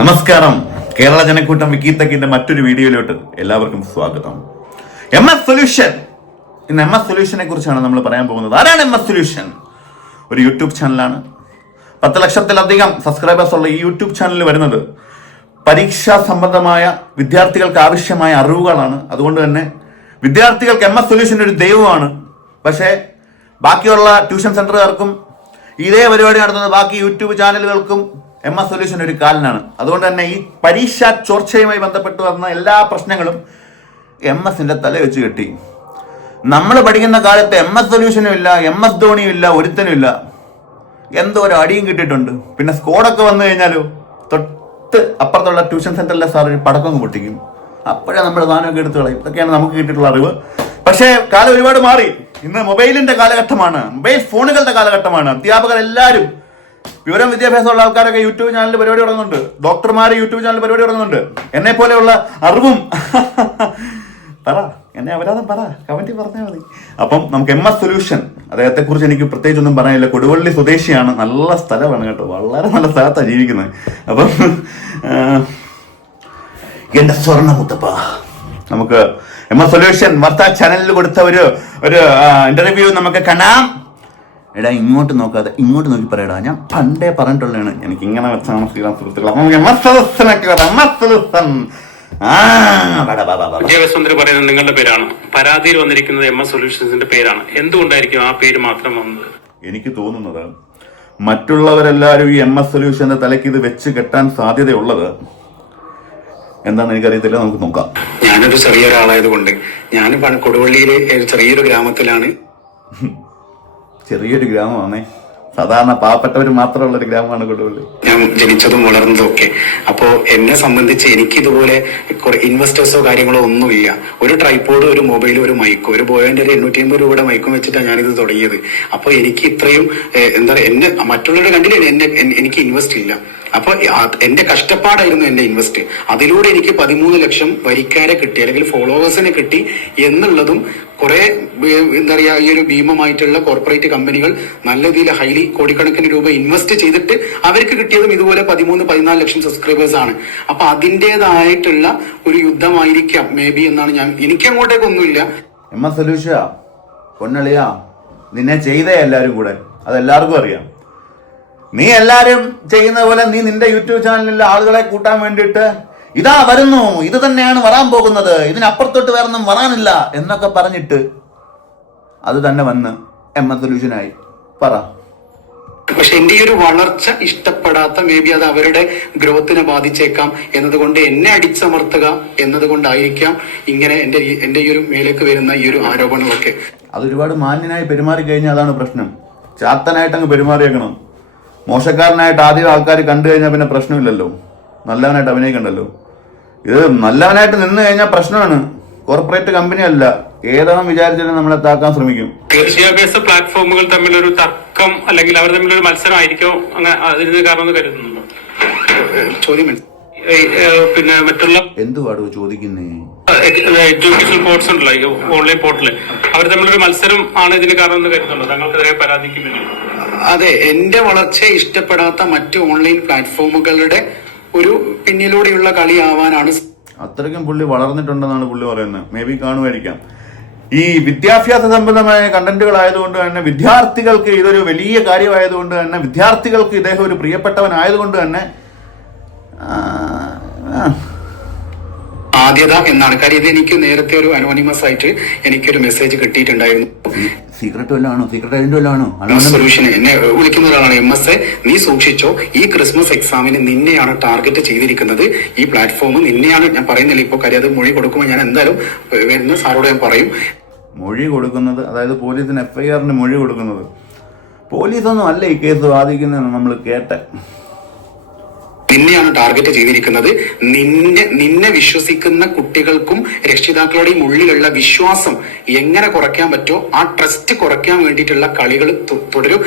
നമസ്കാരം. കേരള ജനക്കൂട്ടം വിക്കിത്തക്കിന്റെ മറ്റൊരു വീഡിയോയിലോട്ട് എല്ലാവർക്കും സ്വാഗതം. MS solution. ഇന്ന് MS സൊല്യൂഷനെ കുറിച്ചാണ് നമ്മൾ പറയാൻ പോകുന്നത്. ആരാണ് MS സൊല്യൂഷൻ? ഒരു യൂട്യൂബ് ചാനലാണ്. 10 ലക്ഷത്തിലധികം സബ്സ്ക്രൈബേഴ്സ് ഉള്ള ഈ യൂട്യൂബ് ചാനലിൽ വരുന്നത് പരീക്ഷാ സംബന്ധമായ വിദ്യാർത്ഥികൾക്ക് ആവശ്യമായ അറിവുകളാണ്. അതുകൊണ്ട് തന്നെ വിദ്യാർത്ഥികൾക്ക് MS സൊല്യൂഷൻ ഒരു ദൈവമാണ്. പക്ഷേ ബാക്കിയുള്ള ട്യൂഷൻ സെന്ററുകാർക്കും ഇതേ പരിപാടി നടത്തുന്ന ബാക്കി യൂട്യൂബ് ചാനലുകൾക്കും MS സൊല്യൂഷൻ ഒരു കാലനാണ്. അതുകൊണ്ട് തന്നെ ഈ പരീക്ഷാ ചോർച്ചയുമായി ബന്ധപ്പെട്ട് വന്ന എല്ലാ പ്രശ്നങ്ങളും MS തല വെച്ച് കെട്ടി. നമ്മൾ പഠിക്കുന്ന കാലത്ത് MS സൊല്യൂഷനും ഇല്ല, MS ധോണിയും ഇല്ല, ഒരുത്തനും ഇല്ല. എന്തോ ഒരു അടിയും കിട്ടിയിട്ടുണ്ട്. പിന്നെ സ്കോഡൊക്കെ വന്നു കഴിഞ്ഞാലോ തൊട്ട് അപ്പുറത്തുള്ള ട്യൂഷൻ സെന്ററിലെ സാർ ഒരു പടക്കം പൊട്ടിക്കും. അപ്പോഴേ നമ്മുടെ സാധനമൊക്കെ എടുത്ത് കളയും. ഇതൊക്കെയാണ് നമുക്ക് കിട്ടിയിട്ടുള്ള അറിവ്. പക്ഷേ കാലം ഒരുപാട് മാറി. ഇന്ന് മൊബൈലിന്റെ കാലഘട്ടമാണ്, മൊബൈൽ ഫോണുകളുടെ കാലഘട്ടമാണ്. അധ്യാപകർ എല്ലാവരും വിവരം വിദ്യാഭ്യാസമുള്ള ആൾക്കാരൊക്കെ യൂട്യൂബ് ചാനലിൽ പരിപാടി തുടങ്ങുന്നുണ്ട്. ഡോക്ടർമാർ യൂട്യൂബ് ചാനൽ പരിപാടി തുടങ്ങുന്നുണ്ട്. എന്നെ പോലെയുള്ള അറിവും പറ, എന്നെ അപരാധം പറ, കമന്റിൽ പറഞ്ഞാൽ മതി. അപ്പം നമുക്ക് MS സൊല്യൂഷൻ, അദ്ദേഹത്തെ കുറിച്ച് എനിക്ക് പ്രത്യേകിച്ചൊന്നും പറയാനില്ല. കൊടുവള്ളി സ്വദേശിയാണ്. നല്ല സ്ഥലമാണ് കേട്ടോ, വളരെ നല്ല സ്ഥലത്താണ് ജീവിക്കുന്നത്. അപ്പം എന്റെ സ്വർണ്ണ മുത്തപ്പ, നമുക്ക് MS സൊല്യൂഷൻ വാർത്താ ചാനലിൽ കൊടുത്ത ഒരു ഇന്റർവ്യൂ നമുക്ക് കാണാം. എടാ ഇങ്ങോട്ട് നോക്കാതെ ഇങ്ങോട്ട് നോക്കി പറയടാ, ഞാൻ പണ്ടേ പറഞ്ഞിട്ടുള്ളതാണ് എനിക്ക് ഇങ്ങനെ വെച്ചാണ് ശ്രീറാം സുഹൃത്തുക്കൾ. വിദ്യാഭ്യാസമന്ത്രി പറയുന്നത് നിങ്ങളുടെ പേരാണ്. പരാതിയിൽ വന്നിരിക്കുന്നത് MS സൊല്യൂഷൻസിന്റെ പേരാണ്. എന്തുകൊണ്ടായിരിക്കും ആ പേര് മാത്രം വന്നത്? എനിക്ക് തോന്നുന്നത് മറ്റുള്ളവരെല്ലാവരും ഈ MS സൊല്യൂഷന്റെ തലയ്ക്ക് ഇത് വെച്ച് കെട്ടാൻ സാധ്യതയുള്ളത് എന്താണെന്ന് എനിക്കറിയത്തില്ല. നമുക്ക് നോക്കാം. ഞാനൊരു ചെറിയൊരാളായതുകൊണ്ട് ഞാൻ കൊടുവള്ളിയിലെ ചെറിയൊരു ഗ്രാമത്തിലാണ്. ചെറിയൊരു ഗ്രാമമാണേ, സാധാരണ പാവപ്പെട്ടവർ മാത്രമുള്ള ഒരു ഗ്രാമമാണ് കൊടുവള്ളി. ഞാൻ ജനിച്ചതും വളർന്നതും ഒക്കെ. അപ്പോ എന്നെ സംബന്ധിച്ച് എനിക്ക് ഇതുപോലെ ഇൻവെസ്റ്റേഴ്സോ കാര്യങ്ങളോ ഒന്നുമില്ല. ഒരു ട്രൈപോഡ്, ഒരു മൊബൈൽ, ഒരു മൈക്കോ, ഒരു ബോയന്റെ 850 രൂപയുടെ മൈക്കും വെച്ചിട്ടാണ് ഞാനിത് തുടങ്ങിയത്. അപ്പൊ എനിക്ക് ഇത്രയും എന്താ പറയുക, എന്നെ മറ്റുള്ളവരുടെ കണ്ടില്ല, എനിക്ക് ഇൻവെസ്റ്റ് ഇല്ല. അപ്പൊ എന്റെ കഷ്ടപ്പാടായിരുന്നു എന്റെ ഇൻവെസ്റ്റ്. അതിലൂടെ എനിക്ക് 13 ലക്ഷം വരിക്കാരെ കിട്ടി, അല്ലെങ്കിൽ ഫോളോവേഴ്സിനെ കിട്ടി എന്നുള്ളതും കുറെ എന്താ പറയാ, ഈ ഒരു ഭീമമായിട്ടുള്ള കോർപ്പറേറ്റ് കമ്പനികൾ നല്ല രീതിയിൽ ഹൈലി കോടിക്കണക്കിന് രൂപ ഇൻവെസ്റ്റ് ചെയ്തിട്ട് അവർക്ക് കിട്ടിയതും ഇതുപോലെ 13-14 ലക്ഷം സബ്സ്ക്രൈബേഴ്സ് ആണ്. അപ്പൊ അതിൻ്റെതായിട്ടുള്ള ഒരു യുദ്ധമായിരിക്കാം മേ ബി എന്നാണ് എനിക്ക് അങ്ങോട്ടേക്കൊന്നുമില്ല. MS സൊല്യൂഷ പൊന്നളിയാ, നിന്നെ ചെയ്തേ എല്ലാരും കൂടെ, അതെല്ലാവർക്കും അറിയാം. നീ എല്ലാരും ചെയ്യുന്ന പോലെ നീ നിന്റെ യൂട്യൂബ് ചാനലിലെ ആളുകളെ കൂട്ടാൻ വേണ്ടിയിട്ട് ഇതാ വരുന്നു, ഇത് തന്നെയാണ് വരാൻ പോകുന്നത്, ഇതിനപ്പുറത്തോട്ട് വേറൊന്നും വരാനില്ല എന്നൊക്കെ പറഞ്ഞിട്ട് അത് തന്നെ വന്ന് MS സൊല്യൂഷനായി. പറ. പക്ഷെ എന്റെ ഈ ഒരു വളർച്ച ഇഷ്ടപ്പെടാത്ത മേ ബി അത് അവരുടെ ഗ്രോത്തിനെ ബാധിച്ചേക്കാം എന്നതുകൊണ്ട് എന്നെ അടിച്ചമർത്തുക എന്നതുകൊണ്ടായിരിക്കാം ഇങ്ങനെ എന്റെ ഈ ഒരു മേലേക്ക് വരുന്ന ഈ ഒരു ആരോപണമൊക്കെ. അതൊരുപാട് മാന്യനായി പെരുമാറി കഴിഞ്ഞാൽ അതാണ് പ്രശ്നം. ചാത്തനായിട്ട് അങ്ങ് പെരുമാറിയേക്കണം. മോശക്കാരനായിട്ട് ആദ്യം ആൾക്കാർ കണ്ടു കഴിഞ്ഞാൽ പിന്നെ പ്രശ്നമില്ലല്ലോ, നല്ലവനായിട്ട് അഭിനയിക്കണ്ടല്ലോ. ഇത് നല്ലവനായിട്ട് നിന്ന് കഴിഞ്ഞാൽ പ്രശ്നമാണ്. കോർപ്പറേറ്റ് കമ്പനി അല്ല, ഏതാണ് വിചാരിച്ചാലും നമ്മളെ താക്കാൻ ശ്രമിക്കും. വിദ്യാഭ്യാസ പ്ലാറ്റ്ഫോമുകൾ തമ്മിലൊരു തർക്കം അല്ലെങ്കിൽ അവർ തമ്മിലൊരു മത്സരമായിരിക്കോ അങ്ങനെ അതിന് കാരണം കരുതുന്നുണ്ടോ? ചോദ്യം പിന്നെ മറ്റുള്ള എന്തുവാടോ ചോദിക്കുന്നേ? എഡ്യൂക്കേഷൻ പോർട്സ് ഉണ്ടല്ലോ, ഓൺലൈൻ പോർട്ടല്, അവർ തമ്മിലൊരു മത്സരം ആണ് ഇതിന് കാരണം എന്ന് കരുതുന്നുണ്ടോ? താങ്കൾക്കെതിരെ പരാതിക്ക് വേണ്ടി? അതെ, എന്റെ വളർച്ചയെ ഇഷ്ടപ്പെടാത്ത മറ്റ് ഓൺലൈൻ പ്ലാറ്റ്ഫോമുകളുടെ ഒരു പിന്നിലൂടെയുള്ള കളിയാവാനാണ്. അത്രയ്ക്കും പുള്ളി വളർന്നിട്ടുണ്ടെന്നാണ് പുള്ളി പറയുന്നത്. മേ ബി കാണുമായിരിക്കാം. ഈ വിദ്യാഭ്യാസ സംബന്ധമായ കണ്ടന്റുകളായതുകൊണ്ട് തന്നെ വിദ്യാർത്ഥികൾക്ക് ഇതൊരു വലിയ കാര്യമായതുകൊണ്ട് തന്നെ വിദ്യാർത്ഥികൾക്ക് ഇദ്ദേഹം ഒരു പ്രിയപ്പെട്ടവനായതുകൊണ്ട് തന്നെ ആദ്യത എന്നാണ് കാര്യം. ഇത് എനിക്ക് നേരത്തെ ഒരു അനോണിമസ് ആയിട്ട് എനിക്കൊരു മെസ്സേജ് കിട്ടിയിട്ടുണ്ടായിരുന്നു. സീക്രട്ട് വല്ലതാണോ? സീക്രട്ട് ഏജന്റ് വല്ലതാണോ? സൊല്യൂഷൻ എന്നെ വിളിക്കുന്ന ഒരാളാണ്. MS നീ സൂക്ഷിച്ചോ, ഈ ക്രിസ്മസ് എക്സാമിന് നിന്നെയാണ് ടാർഗറ്റ് ചെയ്തിരിക്കുന്നത്, ഈ പ്ലാറ്റ്ഫോം നിന്നെയാണ്. ഞാൻ പറയുന്നില്ല ഇപ്പൊ കാര്യം, അത് മൊഴി കൊടുക്കുമ്പോൾ ഞാൻ എന്തായാലും വരുന്ന സാറോട് ഞാൻ പറയും. മൊഴി കൊടുക്കുന്നത്, അതായത് പോലീസിന് FIRന് മൊഴി കൊടുക്കുന്നത്, പോലീസൊന്നും അല്ല ഈ കേസ് വാദിക്കുന്നതെന്ന് നമ്മൾ കേട്ടെ. നിന്നെയാണ് ടാർഗറ്റ് ചെയ്തിരിക്കുന്നത്. നിന്നെ വിശ്വസിക്കുന്ന കുട്ടികൾക്കും രക്ഷിതാക്കളുടെയും ഉള്ളിലുള്ള വിശ്വാസം എങ്ങനെ കുറയ്ക്കാൻ പറ്റുമോ ആ ട്രസ്റ്റ് കുറയ്ക്കാൻ വേണ്ടിയിട്ടുള്ള കളികൾ തുടരും.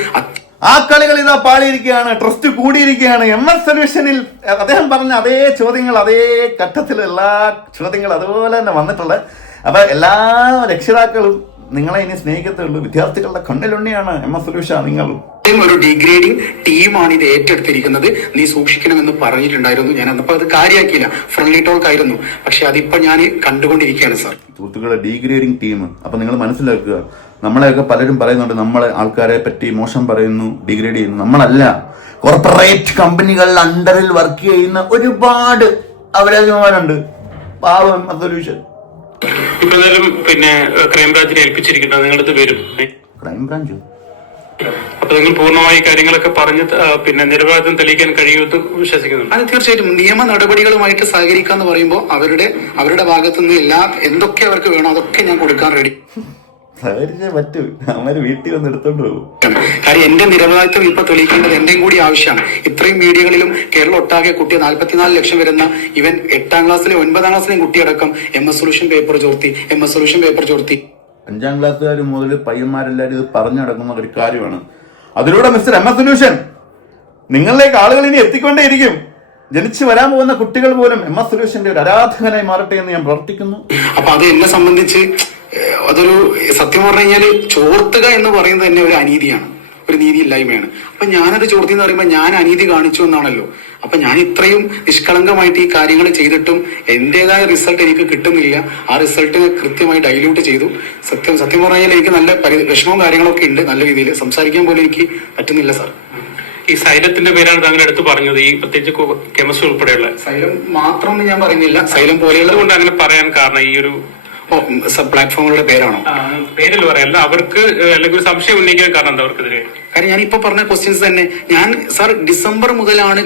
ആ കളികൾ ഇതാ പാളിയിരിക്കുകയാണ്, ട്രസ്റ്റ് കൂടിയിരിക്കുകയാണ്. MS സൊല്യൂഷനിൽ അദ്ദേഹം പറഞ്ഞ അതേ ചോദ്യങ്ങൾ, അതേ ഘട്ടത്തിൽ എല്ലാ ചോദ്യങ്ങളും അതുപോലെ തന്നെ വന്നിട്ടുള്ളത്. അപ്പൊ എല്ലാ രക്ഷിതാക്കളും നിങ്ങളെ ഇനി സ്നേഹിക്കത്തുള്ളൂ. വിദ്യാർത്ഥികളുടെ കണ്ണിലുണ്ണിയാണ് MS സൊല്യൂഷൻ. നിങ്ങൾ ഒരു ഡിഗ്രേഡിംഗ് ടീമാണ് ഇത് ഏറ്റെടുത്തിരിക്കുന്നത്, നീ സൂക്ഷിക്കണമെന്ന് പറഞ്ഞിട്ടുണ്ടായിരുന്നു. ഞാൻ അന്നപ്പോൾ അത് കാര്യമാക്കിയില്ല, ഫ്രണ്ട്ലി ടോക്ക് ആയിരുന്നു. പക്ഷെ അതിപ്പോ ഞാൻ കണ്ടുകൊണ്ടിരിക്കുകയാണ് സാർ. സുഹൃത്തുക്കളെ, ഡീഗ്രേഡിംഗ് ടീം. അപ്പൊ നിങ്ങൾ മനസ്സിലാക്കുക, നമ്മളെയൊക്കെ പലരും പറയുന്നുണ്ട് നമ്മളെ ആൾക്കാരെ പറ്റി മോശം പറയുന്നു, ഡിഗ്രേഡ് ചെയ്യുന്നു. നമ്മളല്ല, കോർപ്പറേറ്റ് കമ്പനികളുടെ അണ്ടറിൽ വർക്ക് ചെയ്യുന്ന ഒരുപാട് അവരാജന്മാരുണ്ട്. പാവം MS സൊല്യൂഷൻ. ഇപ്പൊ എന്തായാലും പിന്നെ ക്രൈംബ്രാഞ്ചിനെ ഏൽപ്പിച്ചിരിക്കുന്നത് നിങ്ങളത് വരും. ക്രൈംബ്രാഞ്ചോ? അപ്പൊ നിങ്ങൾ പൂർണ്ണമായി കാര്യങ്ങളൊക്കെ പറഞ്ഞ് പിന്നെ നിരപരാധിത്വം തെളിയിക്കാൻ കഴിയുമെന്ന് വിശ്വസിക്കുന്നുണ്ട്. അത് തീർച്ചയായിട്ടും നിയമ നടപടികളുമായിട്ട് സഹകരിക്കുക എന്ന് പറയുമ്പോൾ അവരുടെ ഭാഗത്തു നിന്ന് എന്തൊക്കെ അവർക്ക് വേണോ അതൊക്കെ ഞാൻ കൊടുക്കാൻ റെഡി. സഹകരിച്ചേ പറ്റൂ. അവര് വീട്ടിൽ വന്ന് എടുത്തോണ്ട് പോകും. കാര്യം എന്റെ നിരപരാധിത്വം ഇപ്പൊ തെളിയിക്കേണ്ടത് എന്റെയും കൂടി ആവശ്യമാണ്. ഇത്രയും മീഡിയകളിലും കേരളം ഒട്ടാകെ കുട്ടി 44 ലക്ഷം വരുന്ന ഇവൻ 8ാം ക്ലാസ്സിലെ 9ാം ക്ലാസ്സിലെയും കുട്ടിയടക്കം MS സൊല്യൂഷൻ പേപ്പർ ചോർത്തി, MS സൊല്യൂഷൻ പേപ്പർ ചോർത്തി. 5ാം ക്ലാസ്സുകാർ മുതൽ പയ്യന്മാരെല്ലാരും ഇത് പറഞ്ഞു നടക്കുന്ന ഒരു കാര്യമാണ്. അതിലൂടെ മിസ്റ്റർ MS സൊല്യൂഷൻ നിങ്ങളിലേക്ക് ആളുകൾ ഇനി എത്തിക്കൊണ്ടേയിരിക്കും. ജനിച്ചു വരാൻ പോകുന്ന കുട്ടികൾ പോലും MS സൊല്യൂഷന്റെ ഒരു ആരാധകനായി മാറട്ടെ എന്ന് ഞാൻ പ്രവർത്തിക്കുന്നു. അപ്പൊ അത് എന്നെ സംബന്ധിച്ച് അതൊരു സത്യം പറഞ്ഞു കഴിഞ്ഞാല് ചോർത്തുക എന്ന് പറയുന്നത് തന്നെ ഒരു അനീതിയാണ്, ഒരു നീതിയില്ലായ്മയാണ്. അപ്പൊ ഞാനത് ചോർത്തി എന്ന് പറയുമ്പോൾ ഞാൻ അനീതി കാണിച്ചു എന്നാണല്ലോ. അപ്പൊ ഞാൻ ഇത്രയും നിഷ്കളങ്കമായിട്ട് ഈ കാര്യങ്ങൾ ചെയ്തിട്ടും എന്റേതായ റിസൾട്ട് എനിക്ക് കിട്ടുന്നില്ല. ആ റിസൾട്ട് കൃത്യമായി ഡൈല്യൂട്ട് ചെയ്തു. സത്യം പറഞ്ഞാൽ എനിക്ക് നല്ല വിഷമവും കാര്യങ്ങളൊക്കെ ഉണ്ട്. നല്ല രീതിയിൽ സംസാരിക്കാൻ പോലും എനിക്ക് പറ്റുന്നില്ല സാർ. ഈ സൈലത്തിന്റെ പേരാണ് താങ്കൾ എടുത്ത് പറഞ്ഞത്, ഈ പ്രത്യേകിച്ച് കെമിസ്ട്രി ഉൾപ്പെടെയുള്ള. സൈലം മാത്രം ഞാൻ പറയുന്നില്ല, സൈലം പോലെയുള്ള. അതുകൊണ്ട് അങ്ങനെ പറയാൻ കാരണം ഈ ഒരു പ്ലാറ്റ്ഫോമുകളുടെ പേരാണോ? പേരല്ല പറയല്ല, അവർക്ക് അല്ലെങ്കിൽ ഒരു സംശയം ഉന്നയിക്കാൻ കാരണം എന്താ അവർക്കെതിരെ? കാര്യം ഞാൻ ഇപ്പൊ പറഞ്ഞ ക്വസ്റ്റ്യൻസ് തന്നെ ഞാൻ സാർ ഡിസംബർ മുതലാണ്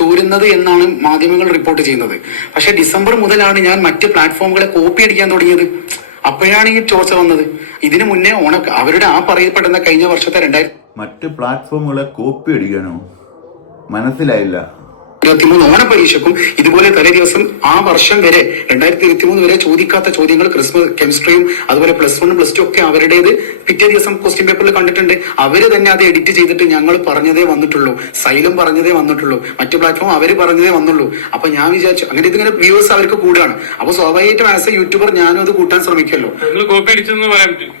ചോരുന്നത് എന്നാണ് മാധ്യമങ്ങൾ റിപ്പോർട്ട് ചെയ്യുന്നത്. പക്ഷെ ഡിസംബർ മുതലാണ് ഞാൻ മറ്റ് പ്ലാറ്റ്ഫോമുകളെ കോപ്പി അടിക്കാൻ തുടങ്ങിയത്. അപ്പോഴാണ് ഈ ചോർച്ച വന്നത്. ഇതിനു മുന്നേ അവരുടെ ആ പറയപ്പെടുന്ന കഴിഞ്ഞ വർഷത്തെ 2023 മറ്റ് പ്ലാറ്റ്ഫോമുകളെ കോപ്പി അടിക്കാനോ? മനസ്സിലായില്ല. ഓണപരീക്ഷക്കും ഇതുപോലെ തലേ ദിവസം ആ വർഷം വരെ 2023 വരെ ചോദിക്കാത്ത ചോദ്യങ്ങൾ കെമിസ്ട്രിയും അതുപോലെ +1 +2 ഒക്കെ അവരുടേത് പിറ്റേ ദിവസം ക്വസ്റ്റ്യൻ പേപ്പറിൽ കണ്ടിട്ടുണ്ട്. അവര് തന്നെ അത് എഡിറ്റ് ചെയ്തിട്ട് ഞങ്ങൾ പറഞ്ഞതേ വന്നിട്ടുള്ളൂ, സൈലം പറഞ്ഞതേ വന്നിട്ടുള്ളൂ, മറ്റു പ്ലാറ്റ്ഫോം അവര് പറഞ്ഞതേ വന്നുള്ളൂ. അപ്പൊ ഞാൻ വിചാരിച്ചു അങ്ങനെ ഇതിങ്ങനെ വ്യൂവേഴ്സ് അവർക്ക് കൂടുകയാണ്. അപ്പൊ സ്വാഭാവികമായിട്ടും ആസ് എ യൂട്യൂബർ ഞാനും അത് കൂട്ടാൻ ശ്രമിക്കല്ലോ. കോപ്പി അടിച്ചെന്ന് പറയാൻ പറ്റും.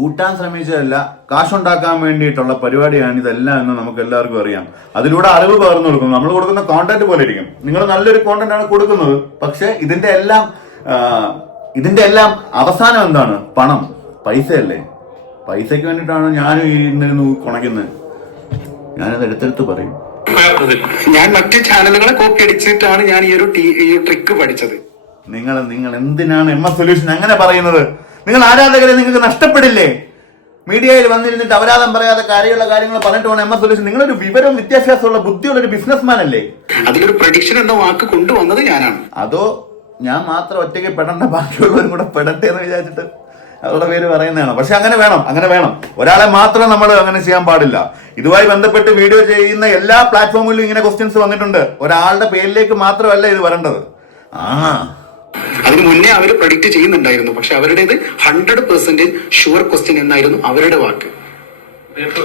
കൂട്ടാൻ ശ്രമിച്ചതല്ല, കാശുണ്ടാക്കാൻ വേണ്ടിയിട്ടുള്ള പരിപാടിയാണ് ഇതെല്ലാം എന്ന് നമുക്ക് എല്ലാവർക്കും അറിയാം. അതിലൂടെ അറിവ് പകർന്നു കൊടുക്കുന്നു. നമ്മൾ കൊടുക്കുന്ന കോണ്ടന്റ് പോലെ ഇരിക്കും. നിങ്ങൾ നല്ലൊരു കോണ്ടന്റ് ആണ് കൊടുക്കുന്നത്. പക്ഷെ ഇതിന്റെ എല്ലാം അവസാനം എന്താണ്? പണം, പൈസയല്ലേ. പൈസയ്ക്ക് വേണ്ടിയിട്ടാണ് ഞാനും ഇന്നിരുന്ന് കുണയ്ക്കുന്നത്. ഞാനത് എടുത്തെടുത്ത് പറയും. ഞാൻ മറ്റ് ചാനലുകളെ കോപ്പി അടിച്ചിട്ടാണ് ഞാൻ ഈ ഒരു ട്രിക്ക് പഠിച്ചത്. നിങ്ങൾ എന്തിനാണ് MS സൊല്യൂഷൻ അങ്ങനെ പറയുന്നത്? നിങ്ങൾ ആരാധകരെ നിങ്ങൾക്ക് നഷ്ടപ്പെടില്ലേ? മീഡിയയിൽ വന്നിരുന്നിട്ട് അപരാധം പറയാതെ കാര്യങ്ങൾ പറഞ്ഞിട്ട് പോകണം MS സൊല്യൂഷൻ. നിങ്ങളൊരു വിവരവും വിദ്യാഭ്യാസമുള്ള ബുദ്ധിയുള്ള ഒരു ബിസിനസ്മാൻ അല്ലേ? അതിലൊരു പ്രഡിക്ഷൻ എന്ന വാക്ക് കൊണ്ടുവന്നത് ഞാനാണ്. അതോ ഞാൻ മാത്രം ഒറ്റയ്ക്ക് പെടേണ്ട ബാക്കിയുള്ളവരും കൂടെ പെടട്ടെ എന്ന് വിചാരിച്ചിട്ട് അവരുടെ പേര് പറയുന്നതാണ്? പക്ഷെ അങ്ങനെ വേണം. ഒരാളെ മാത്രം നമ്മൾ അങ്ങനെ ചെയ്യാൻ പാടില്ല. ഇതുമായി ബന്ധപ്പെട്ട് വീഡിയോ ചെയ്യുന്ന എല്ലാ പ്ലാറ്റ്ഫോമിലും ഇങ്ങനെ ക്വസ്റ്റ്യൻസ് വന്നിട്ടുണ്ട്. ഒരാളുടെ പേരിലേക്ക് മാത്രമല്ല ഇത് വരേണ്ടത്. അതിന് മുന്നേ അവർ പ്രഡിക്റ്റ് ചെയ്യുന്നുണ്ടായിരുന്നു. പക്ഷെ അവരുടേത് 100% ഷുവർ ക്വസ്റ്റ്യൻ എന്നായിരുന്നു അവരുടെ വാക്ക്.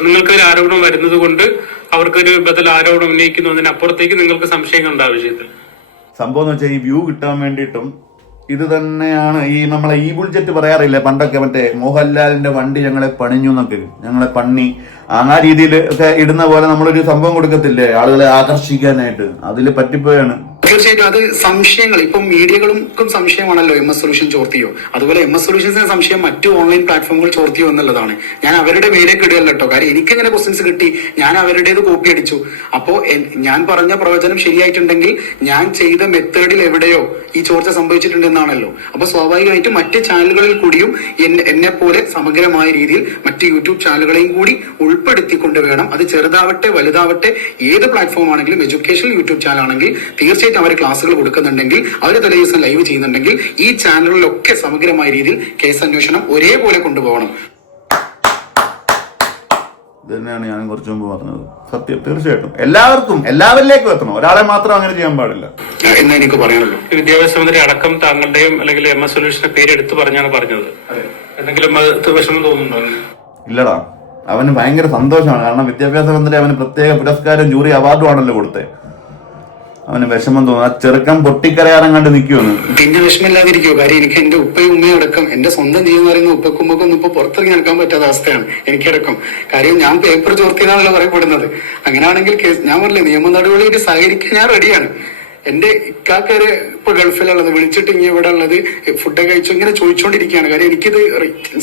നിങ്ങൾക്കൊരു ആരോപണം വരുന്നത് കൊണ്ട് അവർക്കൊരു ബദൽ ആരോപണം ഉന്നയിക്കുന്നതിനപ്പുറത്തേക്ക് നിങ്ങൾക്ക് സംശയങ്ങൾ ഉണ്ട് ആ വിഷയത്തിൽ. സംഭവം എന്ന് വെച്ചാൽ ഈ വ്യൂ കിട്ടാൻ വേണ്ടിയിട്ടും ഇത് തന്നെയാണ് ഈ നമ്മളെ ഈ ബുൾജെറ്റ് പറയാറില്ല പണ്ടൊക്കെ, മറ്റേ മോഹൻലാലിന്റെ വണ്ടി ഞങ്ങളെ പണിഞ്ഞു എന്നൊക്കെ, ഞങ്ങളെ പണി ആ രീതിയിൽ ഒക്കെ ഇടുന്ന പോലെ നമ്മളൊരു സംഭവം കൊടുക്കത്തില്ലേ ആളുകളെ ആകർഷിക്കാനായിട്ട്? അതിൽ പറ്റിപ്പോയാണ്. തീർച്ചയായിട്ടും അത് സംശയങ്ങൾ ഇപ്പം മീഡിയകൾക്കും സംശയമാണല്ലോ MS സൊല്യൂഷൻ ചോർത്തിയോ. അതുപോലെ MS സൊല്യൂഷൻസിന് സംശയം മറ്റു ഓൺലൈൻ പ്ലാറ്റ്ഫോമുകൾ ചോർത്തിയോ എന്നുള്ളതാണ്. ഞാൻ അവരുടെ പേരേക്ക് ഇടുകയല്ല കേട്ടോ. കാര്യം എനിക്കിങ്ങനെ ക്വസ്റ്റ്യൻസ് കിട്ടി, ഞാൻ അവരുടേത് കോപ്പി അടിച്ചു. അപ്പോ ഞാൻ പറഞ്ഞ പ്രവചനം ശരിയായിട്ടുണ്ടെങ്കിൽ ഞാൻ ചെയ്ത മെത്തേഡിൽ എവിടെയോ ഈ ചോർച്ച സംഭവിച്ചിട്ടുണ്ടെന്നാണല്ലോ. അപ്പൊ സ്വാഭാവികമായിട്ടും മറ്റ് ചാനലുകളിൽ കൂടിയും എന്നെ പോലെ സമഗ്രമായ രീതിയിൽ മറ്റ് യൂട്യൂബ് ചാനലുകളെയും കൂടി ഉൾപ്പെടുത്തിക്കൊണ്ട് വേണം, അത് ചെറുതാവട്ടെ വലുതാവട്ടെ ഏത് പ്ലാറ്റ്ഫോം ആണെങ്കിലും, എഡ്യൂക്കേഷണൽ യൂട്യൂബ് ചാനൽ ആണെങ്കിൽ തീർച്ചയായിട്ടും അവർ ക്ലാസ്സുകൾ കൊടുക്കുന്നുണ്ടെങ്കിൽ, അവർ തലേ ദിവസം ലൈവ് ചെയ്യുന്നുണ്ടെങ്കിൽ ഈ ചാനലുകളിലൊക്കെ സമഗ്രമായ രീതിയിൽ കേസ് അന്വേഷണം ഒരേപോലെ കൊണ്ടുപോകണം. ഇത് തന്നെയാണ് ഞാൻ കുറച്ചു മുമ്പ് പറഞ്ഞത്. സത്യം. തീർച്ചയായിട്ടും എല്ലാവരിലേക്കും എത്തണം. ഒരാളെ മാത്രം അങ്ങനെ ചെയ്യാൻ പാടില്ല എന്ന് എനിക്ക് പറയാനുള്ളൂ. വിദ്യാഭ്യാസ മന്ത്രി അടക്കം താങ്കളുടെയും അല്ലെങ്കിൽ MS സൊല്യൂഷന്റെ പേര് എടുത്തു പറഞ്ഞാണ് പറഞ്ഞത്. എന്തെങ്കിലും വിഷമം തോന്നുന്നുണ്ടോ? ഇല്ലടാ, അവന് ഭയങ്കര സന്തോഷമാണ്. കാരണം വിദ്യാഭ്യാസ മന്ത്രി അവന് പ്രത്യേക പുരസ്കാരം ജൂറി അവാർഡും ആണല്ലോ കൊടുത്തത്. അവന് വിഷമം തോന്നുന്നു. ആ ചെറുക്കൻ പൊട്ടിക്കരയാറം കണ്ട് നിൽക്കുമെന്ന്. പിന്നെ വിഷമില്ലാതിരിക്കുമോ? കാര്യം എനിക്ക് എന്റെ ഉപ്പയും ഉമ്മയും അടക്കം എന്റെ സ്വന്തം ജീവിതം പറയുന്ന ഉപ്പക്കുമ്പൊക്കൊന്നും ഇപ്പൊ പുറത്തിറങ്ങി നടക്കാൻ പറ്റാത്ത അവസ്ഥയാണ് എനിക്കടക്കം. കാര്യം ഞാൻ പേപ്പർ ചോർത്തിനാണല്ലോ പറയപ്പെടുന്നത്. അങ്ങനെയാണെങ്കിൽ ഞാൻ പറഞ്ഞില്ലേ, നിയമ നടപടിയായിട്ട് സഹകരിക്കാൻ ഞാൻ റെഡിയാണ്. എന്റെ ഇക്കാക്കാര് ഇപ്പൊ ഗൾഫിലുള്ളത് വിളിച്ചിട്ട് ഇങ്ങനെ ഇവിടെ ഉള്ളത് ഫുഡ് കഴിച്ചു ഇങ്ങനെ ചോദിച്ചുകൊണ്ടിരിക്കുകയാണ്. കാര്യം എനിക്കിത്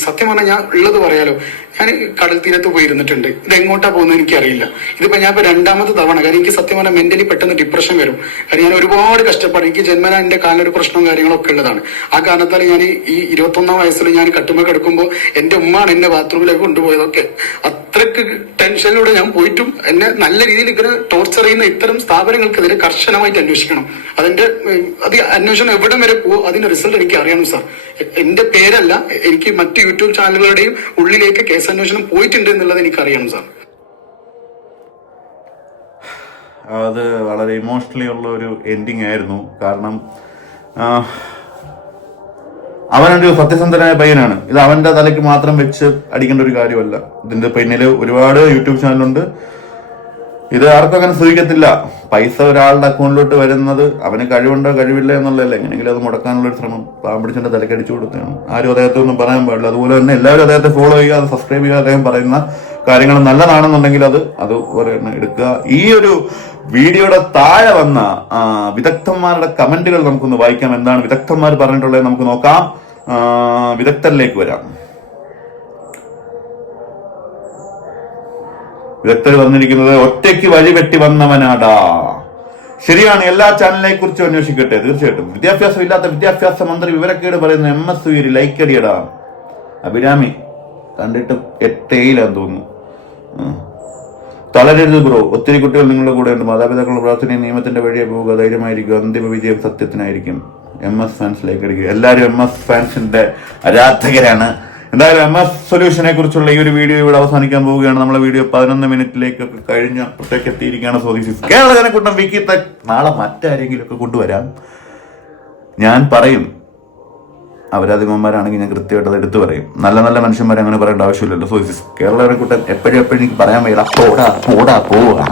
സത്യം പറഞ്ഞാൽ ഞാൻ ഉള്ളത് പറയാലോ, ഞാൻ കടൽ തീരത്ത് പോയിരുന്നിട്ടുണ്ട്. ഇത് എങ്ങോട്ടാ പോകുന്നത് എനിക്കറിയില്ല. ഇതിപ്പോ ഞാൻ ഇപ്പൊ 2ാമത്തെ തവണ. കാര്യം എനിക്ക് സത്യം പറഞ്ഞാൽ മെന്റലി പെട്ടെന്ന് ഡിപ്രഷൻ വരും. കാര്യം ഞാൻ ഒരുപാട് കഷ്ടപ്പാട്, എനിക്ക് ജന്മന എന്റെ കാലിനൊരു പ്രശ്നവും കാര്യങ്ങളൊക്കെ ഉള്ളതാണ്. ആ കാരണത്താൽ ഞാൻ ഈ 21ാം വയസ്സിൽ ഞാൻ കട്ടുമ്പോ കിടക്കുമ്പോൾ എന്റെ ഉമ്മാണ് എന്നെ ബാത്റൂമിലേക്ക് കൊണ്ടുപോയതൊക്കെ. അത്രക്ക് ടെൻഷനിലൂടെ ഞാൻ പോയിട്ടും എന്നെ നല്ല രീതിയിൽ ഇങ്ങനെ ടോർച്ചർ ചെയ്യുന്ന ഇത്തരം സ്ഥാപനങ്ങൾക്കെതിരെ കർശനമായിട്ട് അന്വേഷിക്കണം. അതിന്റെ അന്വേഷണം എവിടെ വരെ പോകും അതിന്റെ റിസൾട്ട് എനിക്ക് അറിയണം സാർ. എന്റെ പേരല്ല, എനിക്ക് മറ്റ് യൂട്യൂബ് ചാനലുകളുടെയും ഉള്ളിലേക്ക് കേസ് അന്വേഷണം പോയിട്ടുണ്ട് എന്നുള്ളത് എനിക്ക് അറിയണം സാർ. അത് വളരെ ഇമോഷണലി ഉള്ള ഒരു എൻഡിങ് ആയിരുന്നു. കാരണം അവനൊരു സത്യസന്ധനായ പയ്യനാണ്. ഇത് അവന്റെ തലയ്ക്ക് മാത്രം വെച്ച് അടിക്കേണ്ട ഒരു കാര്യമല്ല. ഇതിന്റെ പിന്നിൽ ഒരുപാട് യൂട്യൂബ് ചാനലുണ്ട്. ഇത് ആർക്കും അങ്ങനെ സൂചിക്കത്തില്ല. പൈസ ഒരാളുടെ അക്കൗണ്ടിലോട്ട് വരുന്നത് അവന് കഴിവുണ്ടോ കഴിവില്ല എന്നുള്ളതല്ല. എങ്ങനെയെങ്കിലും അത് മുടക്കാനുള്ള ഒരു ശ്രമം പാമ്പിടിച്ചെന്റെ തലയ്ക്ക് അടിച്ചു കൊടുത്തതാണ്. ആരും അദ്ദേഹത്തെ ഒന്നും പറയാൻ പാടില്ല. അതുപോലെ തന്നെ എല്ലാവരും അദ്ദേഹത്തെ ഫോളോ ചെയ്യുക, അത് സബ്സ്ക്രൈബ് ചെയ്യുക. അദ്ദേഹം പറയുന്ന കാര്യങ്ങൾ നല്ലതാണെന്നുണ്ടെങ്കിൽ അത് എടുക്കുക. ഈ ഒരു വീഡിയോയുടെ താഴെ വന്ന വിദഗ്ധന്മാരുടെ കമന്റുകൾ നമുക്കൊന്ന് വായിക്കാം. എന്താണ് വിദഗ്ധന്മാർ പറഞ്ഞിട്ടുള്ളത് നമുക്ക് നോക്കാം. വിദഗ്ധരിലേക്ക് വരാം. വിദഗ്ധർ പറഞ്ഞിരിക്കുന്നത്, ഒറ്റയ്ക്ക് വഴിവെട്ടി വന്നവനാടാ. ശരിയാണ്, എല്ലാ ചാനലിനെ കുറിച്ചും അന്വേഷിക്കട്ടെ. തീർച്ചയായിട്ടും വിദ്യാഭ്യാസം ഇല്ലാത്ത വിദ്യാഭ്യാസ മന്ത്രി വിവരക്കേട് പറയുന്ന MS ഉയരി ലൈക്കടിയടാ. അഭിരാമി കണ്ടിട്ട് 8 തോന്നുന്നു. തളരരുത് ബ്രോ, ഒത്തിരി കുട്ടികൾ നിങ്ങളുടെ കൂടെ ഉണ്ട്. മാതാപിതാക്കളുടെ പ്രാർത്ഥനയും നിയമത്തിന്റെ വഴിയെ പോവുക. ധൈര്യമായിരിക്കും, അന്തിമ വിജയം സത്യത്തിനായിരിക്കും. MS ഫാൻസ് ലൈക്ക് അടിക്കുക. എല്ലാവരും MS ഫാൻസിന്റെ ആരാധകരാണ്. എന്തായാലും MS സൊല്യൂഷനെ കുറിച്ചുള്ള ഈ ഒരു വീഡിയോ ഇവിടെ അവസാനിക്കാൻ പോവുകയാണ്. നമ്മളെ വീഡിയോ 11 മിനിറ്റിലേക്കൊക്കെ കഴിഞ്ഞ് അപ്പുറത്തേക്ക് എത്തിയിരിക്കുകയാണ്. കേരള ജനക്കൂട്ടം വിക്കിത്ത നാളെ മറ്റാരെങ്കിലും ഒക്കെ കൊണ്ടുവരാം. ഞാൻ പറയും, അവരാധികന്മാരാണെങ്കിൽ ഞാൻ കൃത്യമായിട്ട് അത് എടുത്തു പറയും. നല്ല നല്ല മനുഷ്യന്മാരെ അങ്ങനെ പറയേണ്ട ആവശ്യമില്ലല്ലോ. കേരള ജനക്കൂട്ടം എപ്പോഴും എനിക്ക് പറയാൻ വയ്യ. പോടാ പോടാ പോടാ.